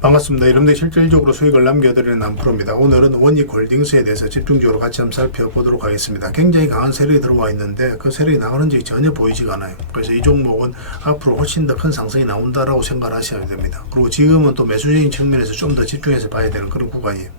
반갑습니다. 여러분들 실질적으로 수익을 남겨드리는 안프로입니다. 오늘은 원익홀딩스에 대해서 집중적으로 같이 한번 살펴보도록 하겠습니다. 굉장히 강한 세력이 들어와 있는데 그 세력이 나오는지 전혀 보이지가 않아요. 그래서 이 종목은 앞으로 훨씬 더 큰 상승이 나온다라고 생각을 하셔야 됩니다. 그리고 지금은 또 매수적인 측면에서 좀 더 집중해서 봐야 되는 그런 구간이에요.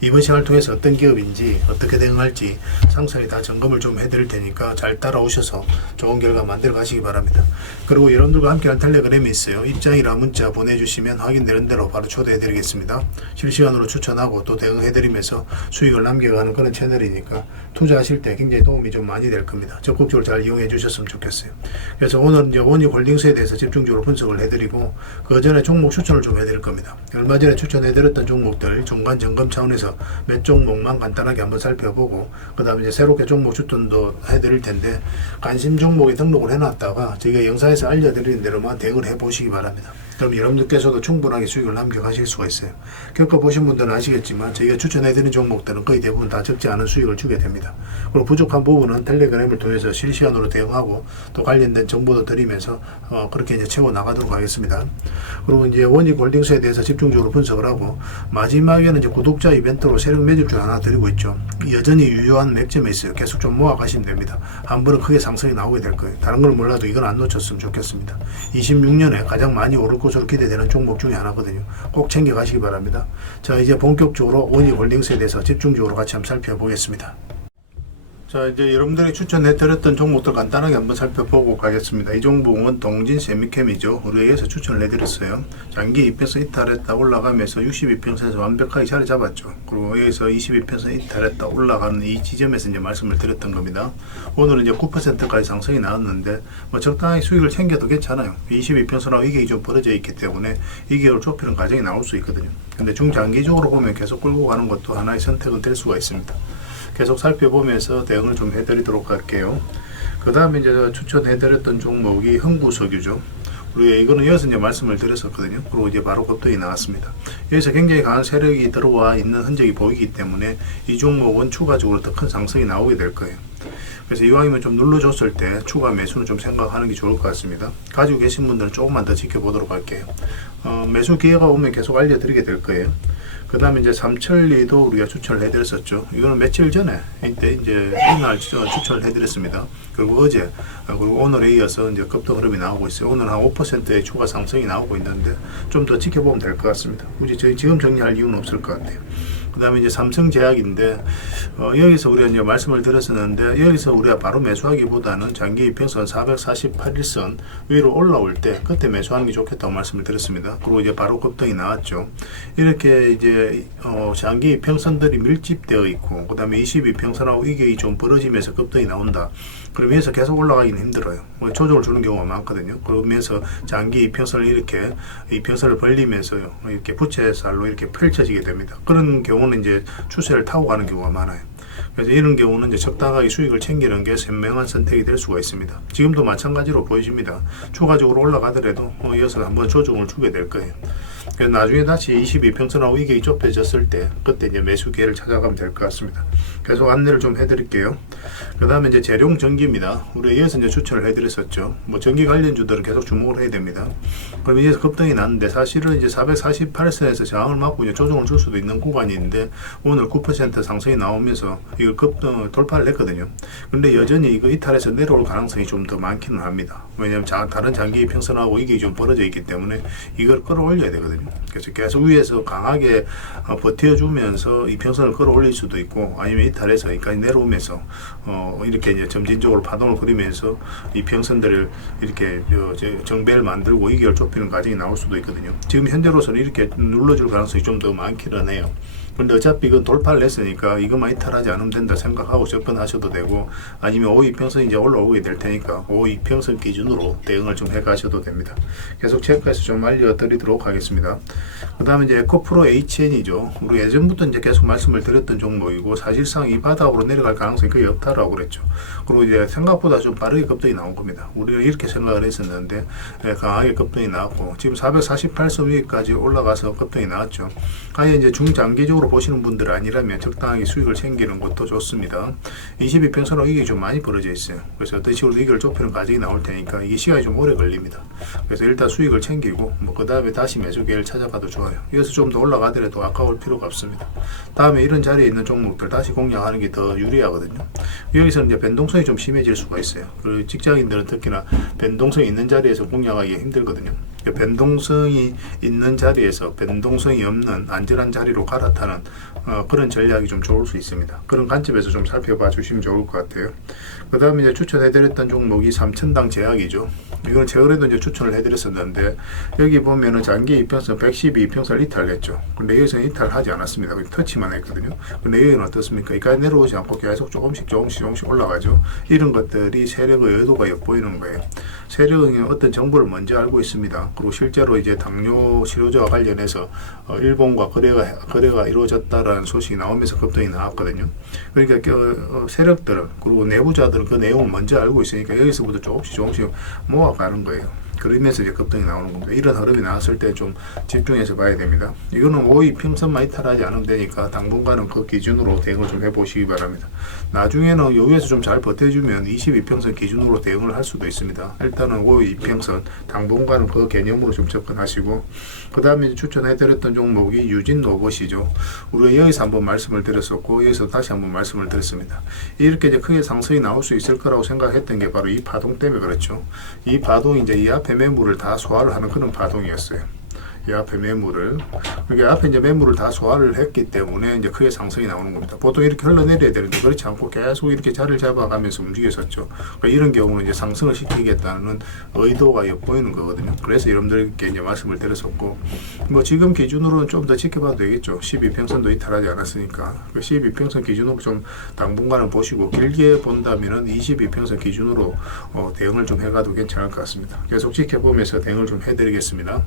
이번 시간을 통해서 어떤 기업인지 어떻게 대응할지 상세히 다 점검을 좀 해드릴 테니까 잘 따라오셔서 좋은 결과 만들어 가시기 바랍니다. 그리고 여러분들과 함께하는 텔레그램이 있어요. 입장이랑 문자 보내주시면 확인되는 대로 바로 초대해드리겠습니다. 실시간으로 추천하고 또 대응해드리면서 수익을 남겨가는 그런 채널이니까 투자하실 때 굉장히 도움이 좀 많이 될 겁니다. 적극적으로 잘 이용해 주셨으면 좋겠어요. 그래서 오늘 이제 원익홀딩스에 대해서 집중적으로 분석을 해드리고 그 전에 종목 추천을 좀 해드릴 겁니다. 얼마 전에 추천해드렸던 종목들 중간 점검 차원에서 몇 종목만 간단하게 한번 살펴보고 그 다음에 이제 새롭게 종목 추천도 해드릴 텐데 관심 종목에 등록을 해놨다가 저희가 영상에서 알려드리는 대로만 대응을 해보시기 바랍니다. 그럼 여러분들께서도 충분하게 수익을 남겨가실 수가 있어요. 겪어보신 분들은 아시겠지만 저희가 추천해드린 종목들은 거의 대부분 다 적지 않은 수익을 주게 됩니다. 그리고 부족한 부분은 텔레그램을 통해서 실시간으로 대응하고 또 관련된 정보도 드리면서 그렇게 이제 채워나가도록 하겠습니다. 그리고 이제 원익홀딩스에 대해서 집중적으로 분석을 하고 마지막에는 이제 구독자 이벤트로 세력 매집주 하나 드리고 있죠. 여전히 유효한 맥점에 있어요. 계속 좀 모아가시면 됩니다. 한 번은 크게 상승이 나오게 될 거예요. 다른 걸 몰라도 이건 안 놓쳤으면 좋겠습니다. 26년에 가장 많이 오를 것으로 기대되는 종목 중에 하나거든요. 꼭 챙겨가시기 바랍니다. 자, 이제 본격적으로 원익홀딩스에 대해서 집중적으로 같이 한번 살펴보겠습니다. 자, 이제 여러분들이 추천해드렸던 종목들 간단하게 한번 살펴보고 가겠습니다. 이 종목은 동진 세미캠이죠. 우리가 여기서 추천을 해드렸어요. 장기 이평선 이탈했다 올라가면서 62평선에서 완벽하게 자리 잡았죠. 그리고 여기서 22평선 이탈했다 올라가는 이 지점에서 이제 말씀을 드렸던 겁니다. 오늘은 이제 9%까지 상승이 나왔는데 뭐 적당히 수익을 챙겨도 괜찮아요. 22평선하고 이게 좀 벌어져 있기 때문에 이격을 좁히는 과정이 나올 수 있거든요. 근데 중장기적으로 보면 계속 끌고 가는 것도 하나의 선택은 될 수가 있습니다. 계속 살펴보면서 대응을 좀 해드리도록 할게요. 그 다음에 이제 추천해드렸던 종목이 흥부석유죠. 우리가 이거는 이어서 이제 말씀을 드렸었거든요. 그리고 이제 바로 급등이 나왔습니다. 여기서 굉장히 강한 세력이 들어와 있는 흔적이 보이기 때문에 이 종목은 추가적으로 더 큰 상승이 나오게 될 거예요. 그래서 이왕이면 좀 눌러줬을 때 추가 매수는 좀 생각하는 게 좋을 것 같습니다. 가지고 계신 분들은 조금만 더 지켜보도록 할게요. 매수 기회가 오면 계속 알려드리게 될 거예요. 그 다음에 이제 삼천리도 우리가 추천을 해드렸었죠. 이거는 며칠 전에 이때 이제 이날 추천을 해드렸습니다. 그리고 어제 그리고 오늘에 이어서 이제 급등 흐름이 나오고 있어요. 오늘 한 5%의 추가 상승이 나오고 있는데 좀 더 지켜보면 될 것 같습니다. 굳이 저희 지금 정리할 이유는 없을 것 같아요. 그 다음에 이제 삼성제약인데 여기서 우리가 이제 말씀을 드렸었는데 여기서 우리가 바로 매수하기보다는 장기 이평선 448일선 위로 올라올 때 그때 매수하는 게 좋겠다고 말씀을 드렸습니다. 그리고 이제 바로 급등이 나왔죠. 이렇게 이제 장기 이평선들이 밀집되어 있고 그 다음에 22평선하고 이게 좀 벌어지면서 급등이 나온다. 그러면서 계속 올라가기는 힘들어요. 조정을 주는 경우가 많거든요. 그러면서 장기 이평선을 이렇게 이평선을 벌리면서요 이렇게 부채살로 이렇게 펼쳐지게 됩니다. 그런 경우는 이제 추세를 타고 가는 경우가 많아요. 그래서 이런 경우는 이제 적당하게 수익을 챙기는 게 현명한 선택이 될 수가 있습니다. 지금도 마찬가지로 보여집니다. 추가적으로 올라가더라도 이어서 한번 조정을 주게 될 거예요. 그래서 나중에 다시 22평선하고 이게 좁혀졌을 때 그때 이제 매수 기회를 찾아가면 될 것 같습니다. 계속 안내를 좀 해드릴게요. 그 다음에 이제 재룡전기입니다. 우리가 이어서 이제 추천을 해드렸었죠. 뭐 전기 관련주들은 계속 주목을 해야 됩니다. 그럼 이제 급등이 났는데 사실은 이제 448선에서 저항을 맞고 이제 조정을 줄 수도 있는 구간이 있는데 오늘 9% 상승이 나오면서 이걸 급등 돌파를 했거든요. 근데 여전히 이거 이탈해서 내려올 가능성이 좀 더 많기는 합니다. 왜냐하면 다른 장기 평선하고 이게 좀 벌어져 있기 때문에 이걸 끌어올려야 되거든요. 그래서 계속 위에서 강하게 버텨주면서 이 평선을 끌어올릴 수도 있고 아니면 이탈해서 여기까지 내려오면서 이렇게 이제 점진적으로 파동을 그리면서 이 평선들을 이렇게 정배를 만들고 이격을 좁히는 과정이 나올 수도 있거든요. 지금 현재로서는 이렇게 눌러줄 가능성이 좀 더 많기는 해요. 근데 어차피 이건 돌파를 했으니까 이것만 이탈하지 않으면 된다 생각하고 접근하셔도 되고 아니면 5이평선 이제 올라오게 될 테니까 5이평선 기준으로 대응을 좀 해가셔도 됩니다. 계속 체크해서 좀 알려드리도록 하겠습니다. 그 다음에 이제 에코프로 HN이죠. 우리 예전부터 이제 계속 말씀을 드렸던 종목이고 사실상 이 바닥으로 내려갈 가능성이 거의 없다라고 그랬죠. 그리고 이제 생각보다 좀 빠르게 급등이 나온 겁니다. 우리가 이렇게 생각을 했었는데 강하게 급등이 나왔고 지금 448선 위까지 올라가서 급등이 나왔죠. 아예 이제 중장기적으로 장기적으로 보시는 분들 아니라면 적당하게 수익을 챙기는 것도 좋습니다. 22평선으로 이게 좀 많이 벌어져 있어요. 그래서 어떤 식으로 이걸 좁히는 과정이 나올 테니까 이게 시간이 좀 오래 걸립니다. 그래서 일단 수익을 챙기고 그 다음에 다시 매수 기회를 찾아가도 좋아요. 여기서 좀 더 올라가더라도 아까울 필요가 없습니다. 다음에 이런 자리에 있는 종목들 다시 공략하는 게 더 유리하거든요. 여기서는 이제 변동성이 좀 심해질 수가 있어요. 그리고 직장인들은 특히나 변동성이 있는 자리에서 공략하기 힘들거든요. 변동성이 있는 자리에서 변동성이 없는 안전한 자리로 갈아타는 그런 전략이 좀 좋을 수 있습니다. 그런 관점에서 좀 살펴봐 주시면 좋을 것 같아요. 그 다음에 이제 추천해드렸던 종목이 3천당 제약이죠. 이거는 최근에도 이제 추천을 해드렸었는데 여기 보면은 장기 이평선 112평선을 이탈했죠. 근데 여기서는 이탈하지 않았습니다. 그냥 터치만 했거든요. 근데 여기는 어떻습니까? 여기까지 내려오지 않고 계속 조금씩 올라가죠. 이런 것들이 세력의 의도가 엿보이는 거예요. 세력은 어떤 정보를 먼저 알고 있습니다. 그리고 실제로 이제 당뇨 치료제와 관련해서 일본과 거래가 이루어졌다라는 소식이 나오면서 급등이 나왔거든요. 그러니까 세력들은 그리고 내부자들은 그 내용을 먼저 알고 있으니까 여기서부터 조금씩 모아가는 거예요. 그러면서 이제 급등이 나오는 겁니다. 이런 흐름이 나왔을 때 좀 집중해서 봐야 됩니다. 이거는 5.2평선만 이탈하지 않으면 되니까 당분간은 그 기준으로 대응을 좀 해보시기 바랍니다. 나중에는 여기에서 좀 잘 버텨주면 22평선 기준으로 대응을 할 수도 있습니다. 일단은 5.2평선 당분간은 그 개념으로 좀 접근하시고, 그 다음에 추천해드렸던 종목이 유진 로봇이죠. 우리가 여기서 한번 말씀을 드렸었고 여기서 다시 한번 말씀을 드렸습니다. 이렇게 이제 크게 상승이 나올 수 있을 거라고 생각했던 게 바로 이 파동 때문에 그렇죠. 이 파동이 이제 이 앞에 매물을 다 소화를 하는 그런 파동이었어요. 이 앞에 매물을, 그러니까 앞에 이제 매물을 다 소화를 했기 때문에 이제 크게 상승이 나오는 겁니다. 보통 이렇게 흘러내려야 되는데 그렇지 않고 계속 이렇게 자리를 잡아가면서 움직였었죠. 그러니까 이런 경우는 이제 상승을 시키겠다는 의도가 엿보이는 거거든요. 그래서 여러분들께 이제 말씀을 드렸었고, 뭐 지금 기준으로는 좀 더 지켜봐도 되겠죠. 12평선도 이탈하지 않았으니까. 12평선 기준으로 좀 당분간은 보시고, 길게 본다면은 22평선 기준으로 대응을 좀 해가도 괜찮을 것 같습니다. 계속 지켜보면서 대응을 좀 해드리겠습니다.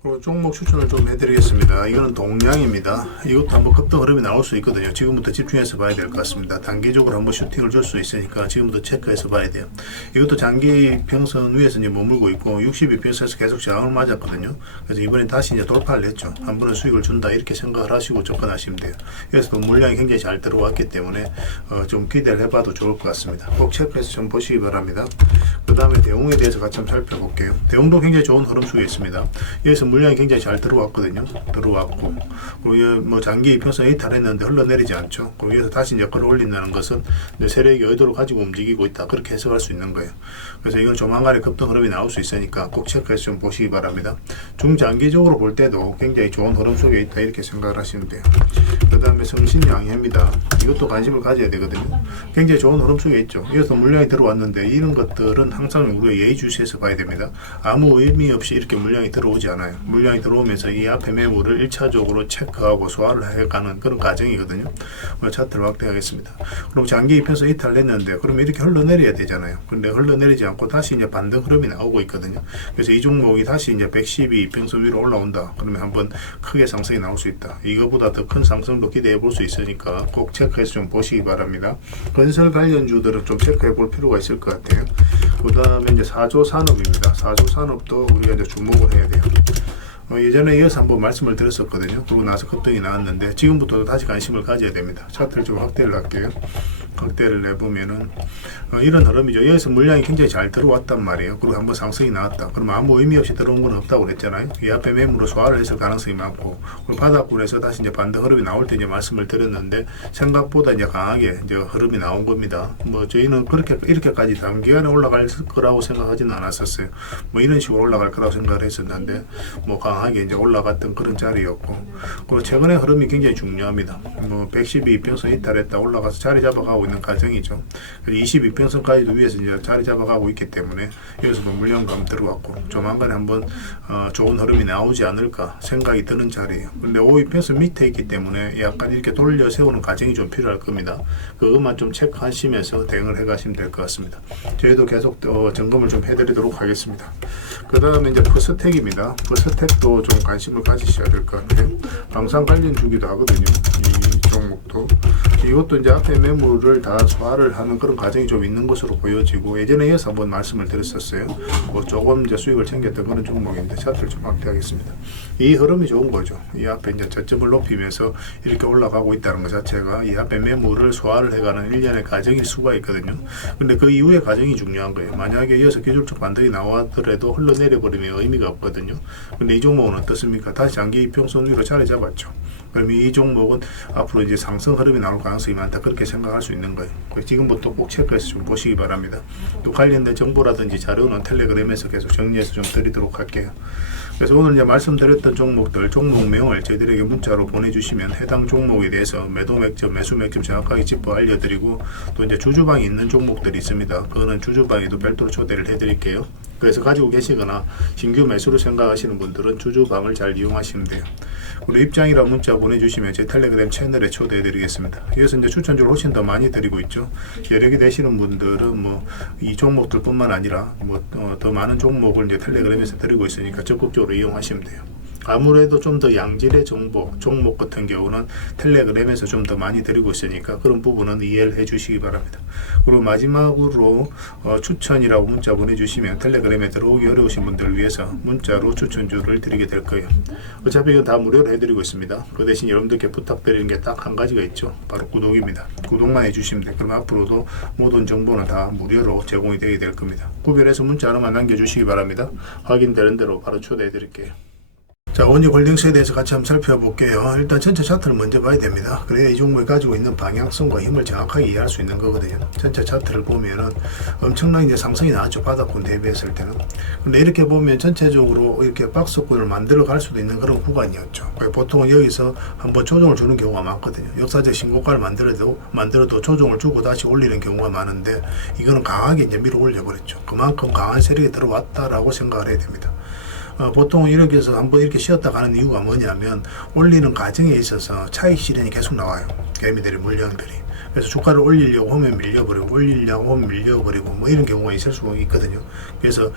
그리고 종목 추천을 좀 해드리겠습니다. 이거는 동량입니다. 이것도 한번 급등 흐름이 나올 수 있거든요. 지금부터 집중해서 봐야 될 것 같습니다. 단기적으로 한번 슈팅을 줄 수 있으니까 지금부터 체크해서 봐야 돼요. 이것도 장기 평선 위에서 이제 머물고 있고 62평선에서 계속 저항을 맞았거든요. 그래서 이번에 다시 이제 돌파를 했죠. 한 번은 수익을 준다 이렇게 생각을 하시고 접근하시면 돼요. 그래서 물량이 굉장히 잘 들어왔기 때문에 좀 기대를 해봐도 좋을 것 같습니다. 꼭 체크해서 좀 보시기 바랍니다. 그 다음에 대웅에 대해서 같이 한번 살펴볼게요. 대웅도 굉장히 좋은 흐름 속에 있습니다. 여기서 물량이 굉장히 잘 들어왔거든요. 들어왔고, 그리고 뭐 장기 이평선에 이탈했는데 흘러내리지 않죠. 그리고 여기서 다시 이제 끌어올린다는 것은 이제 세력이 의도를 가지고 움직이고 있다, 그렇게 해석할 수 있는 거예요. 그래서 이건 조만간에 급등 흐름이 나올 수 있으니까 꼭 체크해서 좀 보시기 바랍니다. 중장기적으로 볼 때도 굉장히 좋은 흐름 속에 있다, 이렇게 생각을 하시면 돼요. 그 다음에 성신양해입니다. 이것도 관심을 가져야 되거든요. 굉장히 좋은 흐름 속에 있죠. 여기서 물량이 들어왔는데 이런 것들은 항상 우리가 예의주시해서 봐야 됩니다. 아무 의미 없이 이렇게 물량이 들어오지 않아요. 물량이 들어오면서 이 앞에 매물을 1차적으로 체크하고 소화를 해가는 그런 과정이거든요. 차트를 확대하겠습니다. 그럼 장기 입혀서 이탈했는데 그러면 이렇게 흘러내려야 되잖아요. 근데 흘러내리지 않고 다시 이제 반등 흐름이 나오고 있거든요. 그래서 이 종목이 다시 이제 112 이평선 위로 올라온다. 그러면 한번 크게 상승이 나올 수 있다. 이거보다 더 큰 상승도 기대해 볼 수 있으니까 꼭 체크해서 좀 보시기 바랍니다. 건설 관련주들은 좀 체크해 볼 필요가 있을 것 같아요. 그 다음에 이제 4조 산업입니다. 4조 산업도 우리가 이제 주목을 해야 돼요. 예전에 이어서 한번 말씀을 드렸었거든요. 그러고 나서 급등이 나왔는데 지금부터 다시 관심을 가져야 됩니다. 차트를 좀 확대를 할게요. 확대를 내보면은 이런 흐름이죠. 여기서 물량이 굉장히 잘 들어왔단 말이에요. 그리고 한번 상승이 나왔다. 그럼 아무 의미 없이 들어온 건 없다고 그랬잖아요. 이 앞에 매물로 소화를 했을 가능성이 많고, 그리고 바닥권에서 다시 이제 반등 흐름이 나올 때 이제 말씀을 드렸는데 생각보다 이제 강하게 이제 흐름이 나온 겁니다. 뭐 저희는 그렇게 이렇게까지 단기간에 올라갈 거라고 생각하지는 않았었어요. 뭐 이런 식으로 올라갈 거라고 생각을 했었는데 뭐 강하게 이제 올라갔던 그런 자리였고, 그리고 최근에 흐름이 굉장히 중요합니다. 뭐 112평선 이탈했다 올라가서 자리 잡아가고 있는 과정이죠. 22평선까지도 위에서 이제 자리 잡아가고 있기 때문에 여기서도 물량감 들어왔고 조만간에 한번 좋은 흐름이 나오지 않을까 생각이 드는 자리예요. 근데 52평선 밑에 있기 때문에 약간 이렇게 돌려 세우는 과정이 좀 필요할 겁니다. 그것만 좀 체크하시면서 대응을 해가시면 될 것 같습니다. 저희도 계속 점검을 좀 해드리도록 하겠습니다. 그 다음에 이제 퍼스텍입니다. 퍼스텍도 부분도 좀 관심을 가지셔야 될 것 같아요. 방산 관련 주기도 하거든요. 이 종목도. 이것도 이제 앞에 매물을 다 소화를 하는 그런 과정이 좀 있는 것으로 보여지고, 예전에 이어서 한번 말씀을 드렸었어요. 뭐 조금 이제 수익을 챙겼던 그런 종목인데 차트를 좀 확대하겠습니다. 이 흐름이 좋은 거죠. 이 앞에 이제 저점을 높이면서 이렇게 올라가고 있다는 것 자체가 이 앞에 매물을 소화를 해가는 일련의 과정일 수가 있거든요. 근데 그 이후의 과정이 중요한 거예요. 만약에 이어서 기술적 반등이 나왔더라도 흘러내려 버리면 의미가 없거든요. 근데 이 종목은 어떻습니까? 다시 장기 이평선 위로 자리 잡았죠. 그러면 이 종목은 앞으로 이제 상승 흐름이 나올 가능성이 많다, 그렇게 생각할 수 있는 거예요. 지금부터 꼭 체크해서 좀 보시기 바랍니다. 또 관련된 정보라든지 자료는 텔레그램에서 계속 정리해서 좀 드리도록 할게요. 그래서 오늘 이제 말씀드렸던 종목들, 종목명을 저희들에게 문자로 보내주시면 해당 종목에 대해서 매도 맥점, 매수 맥점 정확하게 짚어 알려드리고, 또 이제 주주방이 있는 종목들이 있습니다. 그거는 주주방에도 별도로 초대를 해드릴게요. 그래서 가지고 계시거나 신규 매수로 생각하시는 분들은 주주방을 잘 이용하시면 돼요. 그리고 입장이라 문자 보내주시면 제 텔레그램 채널에 초대해드리겠습니다. 여기서 이제 추천주를 훨씬 더 많이 드리고 있죠. 여력이 되시는 분들은 뭐 이 종목들뿐만 아니라 뭐 더 많은 종목을 이제 텔레그램에서 드리고 있으니까 적극적으로 이용하시면 돼요. 아무래도 좀 더 양질의 종목 같은 경우는 텔레그램에서 좀 더 많이 드리고 있으니까 그런 부분은 이해를 해 주시기 바랍니다. 그리고 마지막으로 추천이라고 문자 보내주시면 텔레그램에 들어오기 어려우신 분들을 위해서 문자로 추천주를 드리게 될 거예요. 어차피 이건 다 무료로 해드리고 있습니다. 그 대신 여러분들께 부탁드리는 게 딱 한 가지가 있죠. 바로 구독입니다. 구독만 해주시면 돼요. 그럼 앞으로도 모든 정보는 다 무료로 제공이 되게 될 겁니다. 구별해서 문자 하나만 남겨주시기 바랍니다. 확인되는 대로 바로 초대해 드릴게요. 자, 원익홀딩스에 대해서 같이 한번 살펴볼게요. 일단 전체 차트를 먼저 봐야 됩니다. 그래야 이 종목이 가지고 있는 방향성과 힘을 정확하게 이해할 수 있는 거거든요. 전체 차트를 보면은 엄청나게 이제 상승이 나왔죠. 바닥권 대비했을 때는. 근데 이렇게 보면 전체적으로 이렇게 박스권을 만들어 갈 수도 있는 그런 구간이었죠. 보통은 여기서 한번 조정을 주는 경우가 많거든요. 역사적 신고가를 만들어도 조정을 주고 다시 올리는 경우가 많은데, 이거는 강하게 이제 밀어 올려버렸죠. 그만큼 강한 세력이 들어왔다라고 생각을 해야 됩니다. 보통 이렇게 해서 한번 이렇게 쉬었다 가는 이유가 뭐냐면, 올리는 과정에 있어서 차익 실현이 계속 나와요. 개미들이, 물량들이. 그래서 주가를 올리려고 하면 밀려버리고, 올리려고 하면 밀려버리고, 뭐 이런 경우가 있을 수 있거든요. 그래서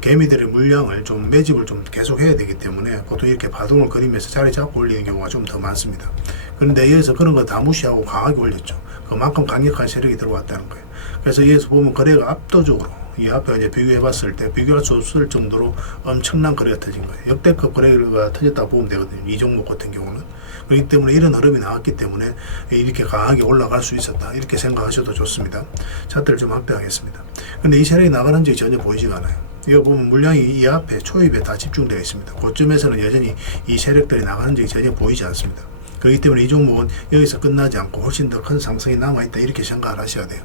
개미들의 물량을 좀 매집을 좀 계속 해야 되기 때문에 보통 이렇게 바동을 그리면서 자리 잡고 올리는 경우가 좀 더 많습니다. 그런데 여기서 그런 거 다 무시하고 강하게 올렸죠. 그만큼 강력한 세력이 들어왔다는 거예요. 그래서 여기서 보면 거래가 압도적으로, 이 앞에 이제 비교해 봤을 때 비교할 수 없을 정도로 엄청난 거래가 터진 거예요. 역대급 거래가 터졌다고 보면 되거든요. 이 종목 같은 경우는. 그렇기 때문에 이런 흐름이 나왔기 때문에 이렇게 강하게 올라갈 수 있었다, 이렇게 생각하셔도 좋습니다. 차트를 좀 확대하겠습니다. 근데 이 세력이 나가는 적이 전혀 보이지가 않아요. 이거 보면 물량이 이 앞에 초입에 다 집중되어 있습니다. 고점에서는 여전히 이 세력들이 나가는 적이 전혀 보이지 않습니다. 그렇기 때문에 이 종목은 여기서 끝나지 않고 훨씬 더 큰 상승이 남아있다, 이렇게 생각을 하셔야 돼요.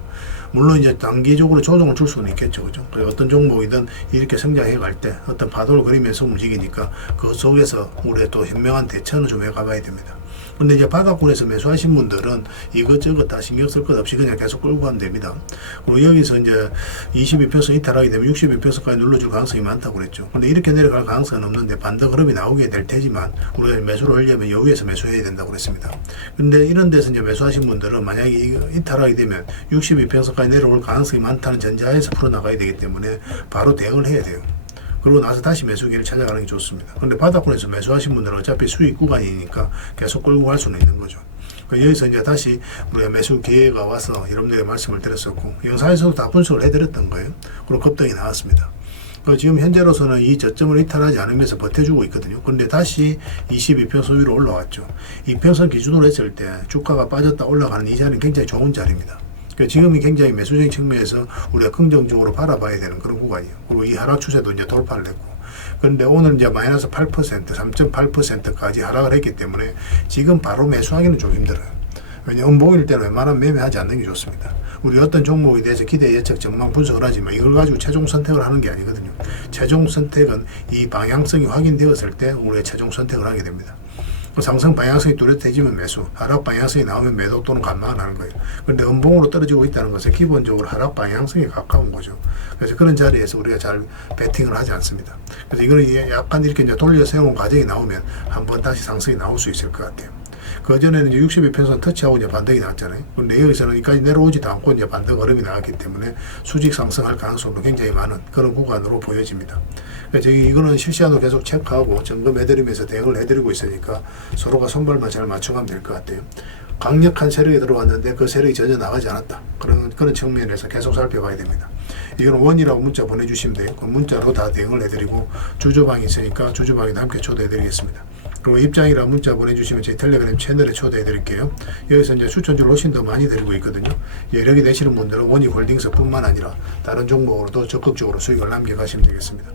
물론 이제 단기적으로 조정을 줄 수는 있겠죠. 그죠? 어떤 종목이든 이렇게 성장해 갈 때 어떤 파도를 그리면서 움직이니까 그 속에서 우리의 또 현명한 대처는 좀 해가봐야 됩니다. 근데 이제 바닥권에서 매수하신 분들은 이것저것 다 신경 쓸 것 없이 그냥 계속 끌고 가면 됩니다. 그리고 여기서 이제 22평선 이탈하게 되면 62평선까지 눌러줄 가능성이 많다고 그랬죠. 근데 이렇게 내려갈 가능성은 없는데 반등 흐름이 나오게 될 테지만, 우리가 매수를 하려면 여기에서 매수해야 된다고 그랬습니다. 근데 이런 데서 이제 매수하신 분들은 만약에 이탈하게 되면 62평선까지 내려올 가능성이 많다는 전제하에서 풀어나가야 되기 때문에 바로 대응을 해야 돼요. 그러고 나서 다시 매수기를 찾아가는 게 좋습니다. 근데 바닥권에서 매수하신 분들은 어차피 수익 구간이니까 계속 끌고 갈 수는 있는 거죠. 여기서 이제 다시 우리가 매수 기회가 와서 여러분들에게 말씀을 드렸었고, 영상에서도 다 분석을 해드렸던 거예요. 그리고 급등이 나왔습니다. 지금 현재로서는 이 저점을 이탈하지 않으면서 버텨주고 있거든요. 그런데 다시 22평선 위로 올라왔죠. 이 평선 기준으로 했을 때 주가가 빠졌다 올라가는 이 자리는 굉장히 좋은 자리입니다. 지금이 굉장히 매수적인 측면에서 우리가 긍정적으로 바라봐야 되는 그런 구간이에요. 그리고 이 하락 추세도 이제 돌파를 했고, 그런데 오늘 이제 마이너스 8%, 3.8%까지 하락을 했기 때문에 지금 바로 매수하기는 좀 힘들어요. 왜냐하면 음봉일 때는 웬만하면 매매하지 않는 게 좋습니다. 우리 어떤 종목에 대해서 기대 예측 전망 분석을 하지만 이걸 가지고 최종 선택을 하는 게 아니거든요. 최종 선택은 이 방향성이 확인되었을 때 우리가 최종 선택을 하게 됩니다. 상승 방향성이 뚜렷해지면 매수, 하락 방향성이 나오면 매도 또는 감망을 하는 거예요. 그런데 음봉으로 떨어지고 있다는 것은 기본적으로 하락 방향성에 가까운 거죠. 그래서 그런 자리에서 우리가 잘 배팅을 하지 않습니다. 그래서 이거는 약간 이렇게 이제 돌려 세우는 과정이 나오면 한번 다시 상승이 나올 수 있을 것 같아요. 그전에는 이제 62편선 터치하고 이제 반등이 나왔잖아요. 근데 여기서는 여기까지 내려오지도 않고 이제 반등 흐름이 나왔기 때문에 수직 상승할 가능성도 굉장히 많은 그런 구간으로 보여집니다. 그래서 이거는 실시간으로 계속 체크하고 점검해드리면서 대응을 해드리고 있으니까 서로가 손발만 잘 맞춰가면 될 것 같아요. 강력한 세력이 들어왔는데 그 세력이 전혀 나가지 않았다. 그런 측면에서 계속 살펴봐야 됩니다. 이건 원이라고 문자 보내주시면 돼요. 그 문자로 다 대응을 해드리고 주주방이 있으니까 주주방에도 함께 초대해드리겠습니다. 그리고 입장이라고 문자 보내주시면 저희 텔레그램 채널에 초대해드릴게요. 여기서 이제 추천주를 훨씬 더 많이 드리고 있거든요. 여력이 되시는 분들은 원이홀딩스뿐만 아니라 다른 종목으로도 적극적으로 수익을 남겨가시면 되겠습니다.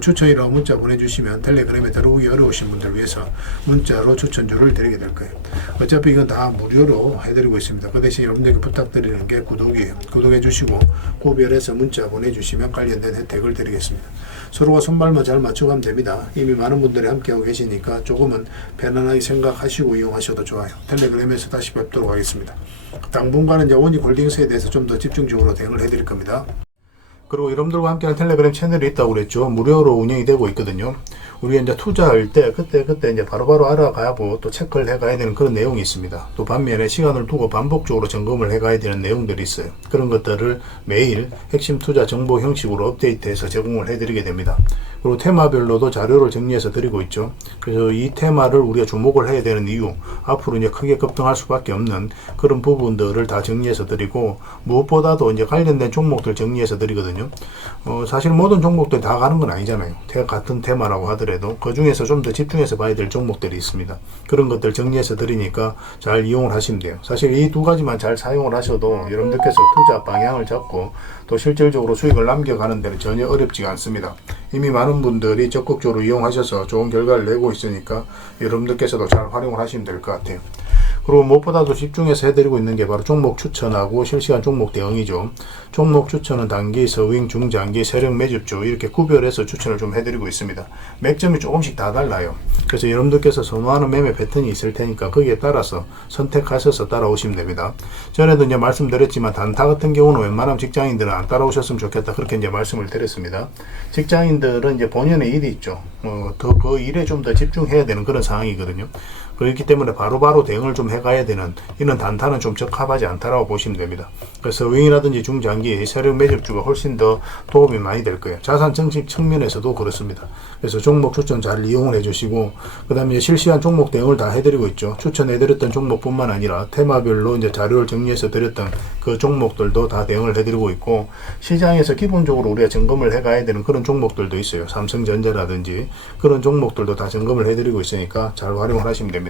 추천이라고 문자 보내주시면 텔레그램에 들어오기 어려우신 분들 위해서 문자로 추천주를 드리게 될 거예요. 어차피 이건 다 무료로 해드리고 있습니다. 그 대신 여러분들께 부탁드리는 게 구독이에요. 구독해 주시고 구별해서 문자 보내주시면 관련된 혜택을 드리겠습니다. 서로가 손발만 잘 맞춰가면 됩니다. 이미 많은 분들이 함께하고 계시니까 조금은 편안하게 생각하시고 이용하셔도 좋아요. 텔레그램에서 다시 뵙도록 하겠습니다. 당분간은 이제 원이홀딩스에 대해서 좀 더 집중적으로 대응을 해드릴 겁니다. 그리고 여러분들과 함께하는 텔레그램 채널이 있다고 그랬죠. 무료로 운영이 되고 있거든요. 우리가 이제 투자할 때 그때 이제 바로바로 알아가고 또 체크를 해가야 되는 그런 내용이 있습니다. 또 반면에 시간을 두고 반복적으로 점검을 해가야 되는 내용들이 있어요. 그런 것들을 매일 핵심 투자 정보 형식으로 업데이트해서 제공을 해드리게 됩니다. 그리고 테마별로도 자료를 정리해서 드리고 있죠. 그래서 이 테마를 우리가 주목을 해야 되는 이유, 앞으로 이제 크게 급등할 수밖에 없는 그런 부분들을 다 정리해서 드리고, 무엇보다도 이제 관련된 종목들 정리해서 드리거든요. 사실 모든 종목들 다 가는 건 아니잖아요. 같은 테마라고 하더라도 그 중에서 좀 더 집중해서 봐야 될 종목들이 있습니다. 그런 것들 정리해서 드리니까 잘 이용을 하시면 돼요. 사실 이 두 가지만 잘 사용을 하셔도 여러분들께서 투자 방향을 잡고 또 실질적으로 수익을 남겨가는 데는 전혀 어렵지가 않습니다. 이미 많은 분들이 적극적으로 이용하셔서 좋은 결과를 내고 있으니까 여러분들께서도 잘 활용을 하시면 될 것 같아요. 그리고 무엇보다도 집중해서 해드리고 있는 게 바로 종목 추천하고 실시간 종목 대응이죠. 종목 추천은 단기, 서윙, 중장기, 세력 매집주 이렇게 구별해서 추천을 좀 해드리고 있습니다. 맥점이 조금씩 다 달라요. 그래서 여러분들께서 선호하는 매매 패턴이 있을 테니까 거기에 따라서 선택하셔서 따라오시면 됩니다. 전에도 이제 말씀드렸지만 단타 같은 경우는 웬만하면 직장인들은 안 따라오셨으면 좋겠다, 그렇게 이제 말씀을 드렸습니다. 직장인들은 이제 본연의 일이 있죠. 그 일에 좀 더 집중해야 되는 그런 상황이거든요. 그렇기 때문에 바로바로 대응을 좀 해가야 되는 이런 단타는 좀 적합하지 않다라고 보시면 됩니다. 그래서 서윙이라든지 중장기 세력 매집주가 훨씬 더 도움이 많이 될 거예요. 자산 증식 측면에서도 그렇습니다. 그래서 종목 추천 잘 이용을 해주시고, 그 다음에 실시간 종목 대응을 다 해드리고 있죠. 추천해드렸던 종목뿐만 아니라 테마별로 이제 자료를 정리해서 드렸던 그 종목들도 다 대응을 해드리고 있고, 시장에서 기본적으로 우리가 점검을 해가야 되는 그런 종목들도 있어요. 삼성전자라든지 그런 종목들도 다 점검을 해드리고 있으니까 잘 활용을 하시면 됩니다.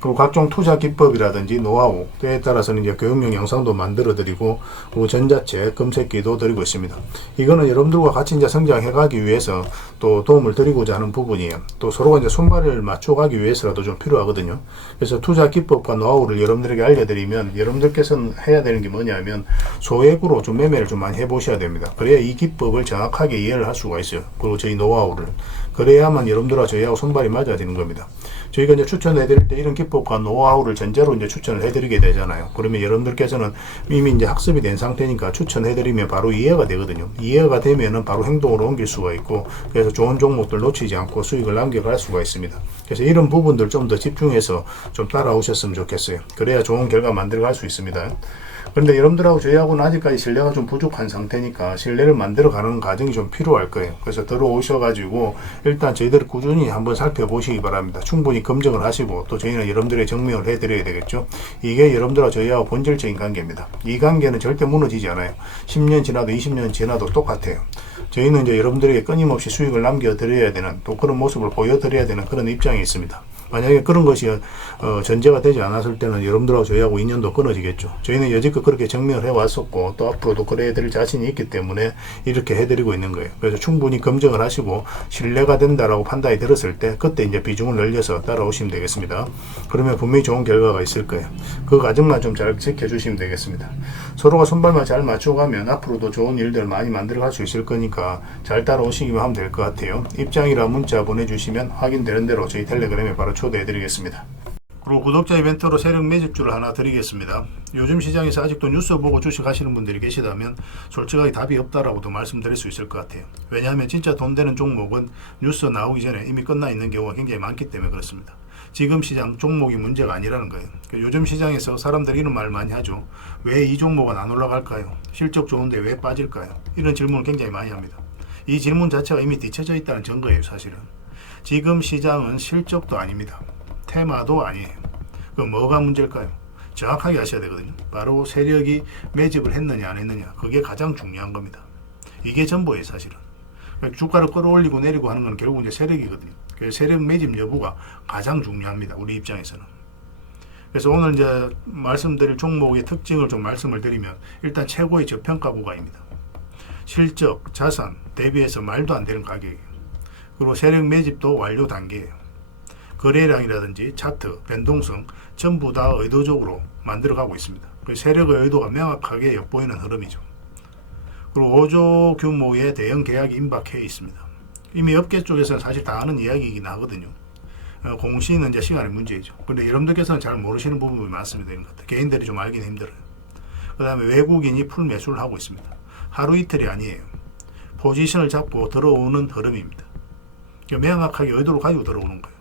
그리고 각종 투자 기법이라든지 노하우, 그에 따라서는 이제 교육용 영상도 만들어 드리고, 그리고 전자책 검색기도 드리고 있습니다. 이거는 여러분들과 같이 이제 성장해 가기 위해서 또 도움을 드리고자 하는 부분이에요. 또 서로가 이제 손발을 맞춰 가기 위해서라도 좀 필요하거든요. 그래서 투자 기법과 노하우를 여러분들에게 알려드리면 여러분들께서는 해야 되는 게 뭐냐면 소액으로 좀 매매를 좀 많이 해보셔야 됩니다. 그래야 이 기법을 정확하게 이해를 할 수가 있어요. 그리고 저희 노하우를. 그래야만 여러분들과 저희하고 손발이 맞아지는 겁니다. 저희가 이제 추천해드릴 때 이런 기법과 노하우를 전제로 이제 추천을 해드리게 되잖아요. 그러면 여러분들께서는 이미 이제 학습이 된 상태니까 추천해드리면 바로 이해가 되거든요. 이해가 되면은 바로 행동으로 옮길 수가 있고, 그래서 좋은 종목들 놓치지 않고 수익을 남겨갈 수가 있습니다. 그래서 이런 부분들 좀 더 집중해서 좀 따라오셨으면 좋겠어요. 그래야 좋은 결과 만들어갈 수 있습니다. 그런데 여러분들하고 저희하고는 아직까지 신뢰가 좀 부족한 상태니까 신뢰를 만들어가는 과정이 좀 필요할 거예요. 그래서 들어오셔가지고 일단 저희들을 꾸준히 한번 살펴보시기 바랍니다. 충분히 검증을 하시고, 또 저희는 여러분들의 증명을 해드려야 되겠죠. 이게 여러분들하고 저희하고 본질적인 관계입니다. 이 관계는 절대 무너지지 않아요. 10년 지나도 20년 지나도 똑같아요. 저희는 이제 여러분들에게 끊임없이 수익을 남겨드려야 되는, 또 그런 모습을 보여드려야 되는 그런 입장이 있습니다. 만약에 그런 것이 전제가 되지 않았을 때는 여러분들하고 저희하고 인연도 끊어지겠죠. 저희는 여지껏 그렇게 증명을 해왔었고, 또 앞으로도 그래 드릴 자신이 있기 때문에 이렇게 해드리고 있는 거예요. 그래서 충분히 검증을 하시고 신뢰가 된다라고 판단이 들었을 때 그때 이제 비중을 늘려서 따라오시면 되겠습니다. 그러면 분명히 좋은 결과가 있을 거예요. 그 과정만 좀 잘 지켜주시면 되겠습니다. 서로가 손발만 잘 맞춰가면 앞으로도 좋은 일들 많이 만들어갈 수 있을 거니까 잘 따라오시기만 하면 될 것 같아요. 입장이라 문자 보내주시면 확인되는 대로 저희 텔레그램에 바로 초대해드리겠습니다. 그리고 구독자 이벤트로 세력 매집주를 하나 드리겠습니다. 요즘 시장에서 아직도 뉴스 보고 주식하시는 분들이 계시다면 솔직하게 답이 없다라고도 말씀드릴 수 있을 것 같아요. 왜냐하면 진짜 돈 되는 종목은 뉴스 나오기 전에 이미 끝나 있는 경우가 굉장히 많기 때문에 그렇습니다. 지금 시장 종목이 문제가 아니라는 거예요. 요즘 시장에서 사람들이 이런 말 많이 하죠. 왜 이 종목은 안 올라갈까요? 실적 좋은데 왜 빠질까요? 이런 질문을 굉장히 많이 합니다. 이 질문 자체가 이미 뒤쳐져 있다는 증거예요. 사실은 지금 시장은 실적도 아닙니다. 테마도 아니에요. 그럼 뭐가 문제일까요? 정확하게 아셔야 되거든요. 바로 세력이 매집을 했느냐 안 했느냐, 그게 가장 중요한 겁니다. 이게 전부예요. 사실은 주가를 끌어올리고 내리고 하는 건 결국 이제 세력이거든요. 그래서 세력 매집 여부가 가장 중요합니다. 우리 입장에서는. 그래서 오늘 이제 말씀드릴 종목의 특징을 좀 말씀을 드리면, 일단 최고의 저평가 구간입니다. 실적, 자산 대비해서 말도 안 되는 가격이에요. 그리고 세력 매집도 완료 단계예요. 거래량이라든지 차트, 변동성 전부 다 의도적으로 만들어가고 있습니다. 세력의 의도가 명확하게 엿보이는 흐름이죠. 그리고 5조 규모의 대형 계약이 임박해 있습니다. 이미 업계 쪽에서는 사실 다 아는 이야기이긴 하거든요. 공시는 이제 시간의 문제이죠. 그런데 여러분들께서는 잘 모르시는 부분이 많습니다. 이런 것들. 개인들이 좀 알기는 힘들어요. 그 다음에 외국인이 풀 매수를 하고 있습니다. 하루 이틀이 아니에요. 포지션을 잡고 들어오는 흐름입니다. 명확하게 의도를 가지고 들어오는 거예요.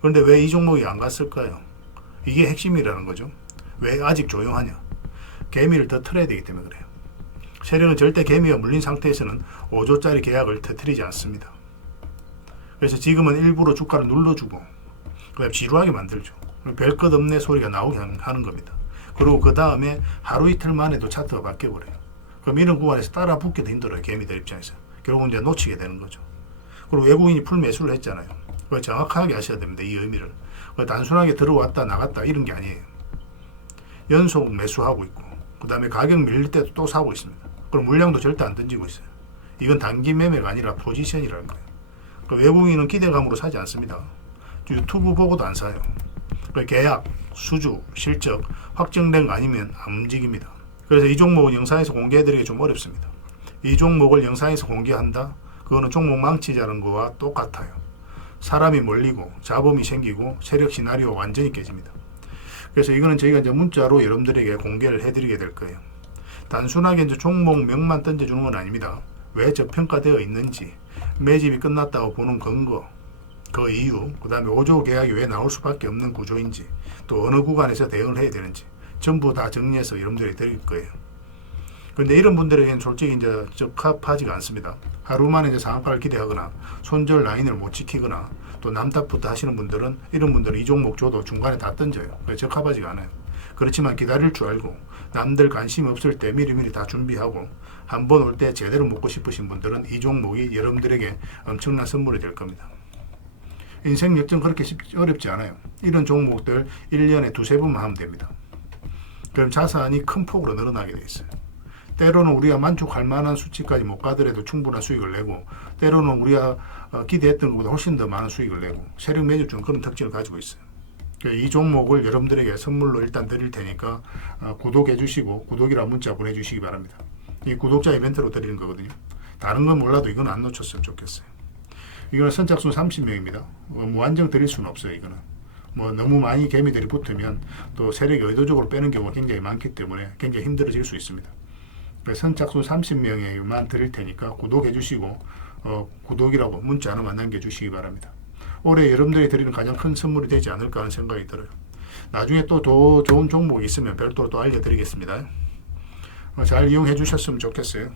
그런데 왜 이 종목이 안 갔을까요? 이게 핵심이라는 거죠. 왜 아직 조용하냐? 개미를 더 틀어야 되기 때문에 그래요. 세력은 절대 개미가 물린 상태에서는 5조짜리 계약을 터뜨리지 않습니다. 그래서 지금은 일부러 주가를 눌러주고 그다음 지루하게 만들죠. 별 것 없네 소리가 나오게 하는 겁니다. 그리고 그 다음에 하루 이틀 만에도 차트가 바뀌어버려요. 그럼 이런 구간에서 따라 붙기도 힘들어요. 개미들 입장에서. 결국은 이제 놓치게 되는 거죠. 그리고 외국인이 풀 매수를 했잖아요. 그걸 정확하게 아셔야 됩니다. 이 의미를. 단순하게 들어왔다 나갔다 이런 게 아니에요. 연속 매수하고 있고, 그 다음에 가격 밀릴 때도 또 사고 있습니다. 그럼 물량도 절대 안 던지고 있어요. 이건 단기 매매가 아니라 포지션이라는 거예요. 외국인은 기대감으로 사지 않습니다. 유튜브 보고도 안 사요. 계약, 수주, 실적 확정된 거 아니면 안 움직입니다. 그래서 이 종목은 영상에서 공개해드리기 좀 어렵습니다. 이 종목을 영상에서 공개한다? 그거는 종목 망치자는 거와 똑같아요. 사람이 몰리고 잡음이 생기고 세력 시나리오가 완전히 깨집니다. 그래서 이거는 저희가 이제 문자로 여러분들에게 공개를 해드리게 될 거예요. 단순하게 이제 종목명만 던져주는 건 아닙니다. 왜 저평가되어 있는지, 매집이 끝났다고 보는 근거, 그 이유, 그 다음에 5조 계약이 왜 나올 수밖에 없는 구조인지, 또 어느 구간에서 대응을 해야 되는지 전부 다 정리해서 여러분들이 드릴 거예요. 그런데 이런 분들에게는 솔직히 이제 적합하지가 않습니다. 하루 만에 이제 상한가를 기대하거나 손절 라인을 못 지키거나 또 남탓부터 하시는 분들은, 이런 분들은 이 종목 줘도 중간에 다 던져요. 적합하지가 않아요. 그렇지만 기다릴 줄 알고 남들 관심 없을 때 미리미리 다 준비하고 한 번 올 때 제대로 먹고 싶으신 분들은 이 종목이 여러분들에게 엄청난 선물이 될 겁니다. 인생 역전 그렇게 어렵지 않아요. 이런 종목들 1년에 두세 번만 하면 됩니다. 그럼 자산이 큰 폭으로 늘어나게 돼 있어요. 때로는 우리가 만족할 만한 수치까지 못 가더라도 충분한 수익을 내고, 때로는 우리가 기대했던 것보다 훨씬 더 많은 수익을 내고, 세력 매집주는 그런 특징을 가지고 있어요. 이 종목을 여러분들에게 선물로 일단 드릴 테니까 구독해 주시고 구독이라 문자 보내주시기 바랍니다. 이 구독자 이벤트로 드리는 거거든요. 다른 건 몰라도 이건 안 놓쳤으면 좋겠어요. 이거는 선착순 30명입니다. 무한정 드릴 수는 없어요. 이거는 너무 많이 개미들이 붙으면 또 세력이 의도적으로 빼는 경우가 굉장히 많기 때문에 굉장히 힘들어질 수 있습니다. 선착순 30명에만 드릴 테니까 구독해 주시고 구독이라고 문자 하나만 남겨주시기 바랍니다. 올해 여러분들이 드리는 가장 큰 선물이 되지 않을까 하는 생각이 들어요. 나중에 또 더 좋은 종목이 있으면 별도로 또 알려드리겠습니다. 잘 이용해 주셨으면 좋겠어요.